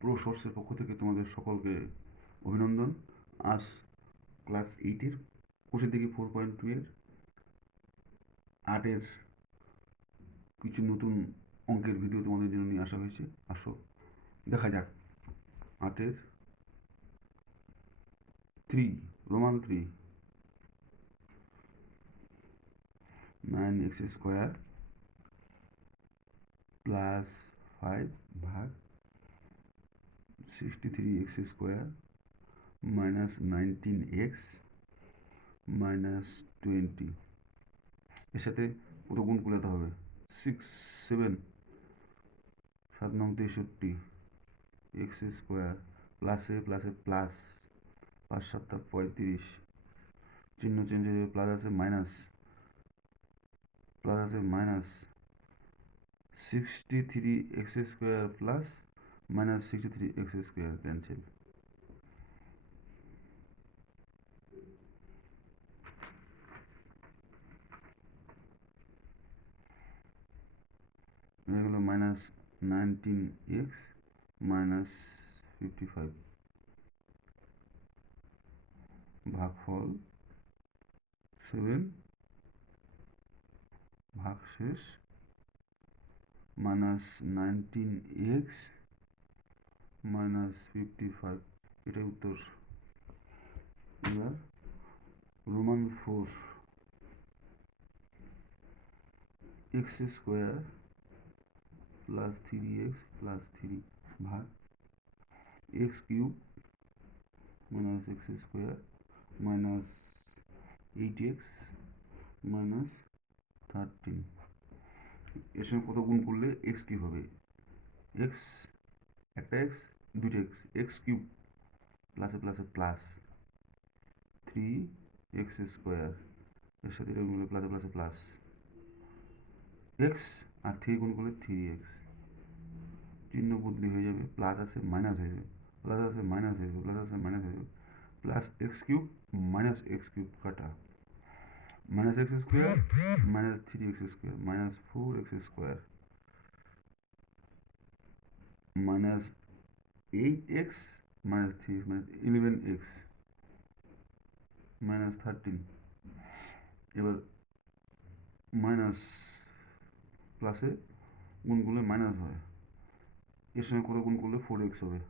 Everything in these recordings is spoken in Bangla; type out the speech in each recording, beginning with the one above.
প্রো সোর্সের পক্ষ থেকে তোমাদের সকলকে অভিনন্দন। আজ ক্লাস 8-এর কোষের দিকে 4.2 এর 8-এর কিছু নতুন অঙ্কের ভিডিও তোমাদের জন্য নিয়ে আসা হয়েছে। আসো দেখা যাক 8-এর 3 রোমান 3 9x স্কোয়ার প্লাস 5 ভাগ 63x square minus 19x minus 20। এর সাথে কত গুণ করতে হবে? 6 7 7 9 63 এক্স স্কোয়ার প্লাসে প্লাসে প্লাস 5 7 35 চিহ্ন চেঞ্জ হয়ে যাবে, প্লাস আছে মাইনাস, প্লাস আছে minus 63x square plus minus 63x square cancel. এগুলো মাইনাস 19x মাইনাস 55 ভাগফল 7 ভাগশেষ মাইনাস 19x মাইনাস 55, এটাই উত্তর। এবার Roman 4 x square plus 3x plus 3 ভাগ x cube minus x square minus 8x minus 13। এর সঙ্গে কত গুণ করলে এক্স কিউব হবে? এক্স একটা এক্স দুইটা এক্স, এক্স কিউব প্লাসে প্লাসে প্লাস 3x স্কোয়ার, এর সাথে এটা গুণ করলে প্লাসে প্লাসে প্লাস এক্স আর 3 গুণ করলে 3x, চিহ্ন বদলি হয়ে যাবে, প্লাস আছে মাইনাস হয়ে যাবে, প্লাস আছে মাইনাস হয়ে যাবে, প্লাস আছে মাইনাস হয়ে যাবে, plus x cube minus x cube কাটা, minus x square minus 3x square minus 4x square minus 8x minus 3x minus 11x minus 13। এবার মাইনাস প্লাসে গুণ করলে মাইনাস হয়, এর সঙ্গে কত গুণ করলে 4x হবে?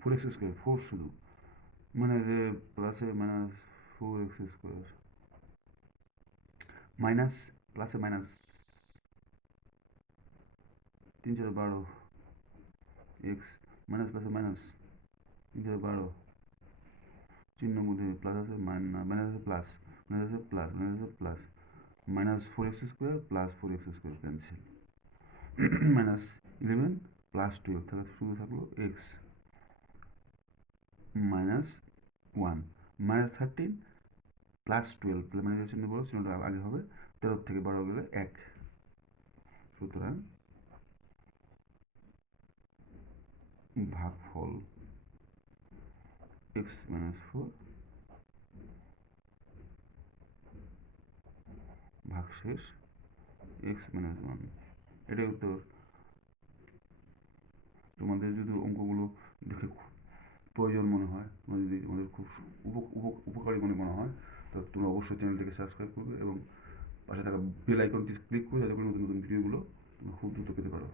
4x স্কোয়ার 4 শুধু মাইনাসে প্লাসে মাইনাস 4x স্কোয়ার মাইনাস প্লাসে মাইনাস 3 4 12 এক্স মাইনাস প্লাসে মাইনাস 3 4 12, চিহ্ন মধ্যে প্লাস আছে মাইনাস আছে প্লাস মাইনাস আছে প্লাস মাইনাস আছে plus minus 4x square plus 4x square cancel, minus 11 plus 12 তাহলে শুধু থাকলো x minus 1 minus 13 plus 12, minus চিহ্ন বড় চিহ্নটা আগে হবে, 13 থেকে 12 গেলে 1। সুতরাং ভাগফল x মাইনাস 4 ভাগশেষ x মাইনাস 1, এটাই উত্তর। তোমাদের যদি অঙ্কগুলো দেখে প্রয়োজন মনে হয়, তোমরা যদি তোমাদের খুব উপকারী মনে হয়, তো তোমরা অবশ্যই চ্যানেলটিকে সাবস্ক্রাইব করবে এবং পাশে থাকা বেল আইকনটি ক্লিক করে যাতে করে নতুন নতুন ভিডিওগুলো তোমরা খুব দ্রুত পেতে পারো।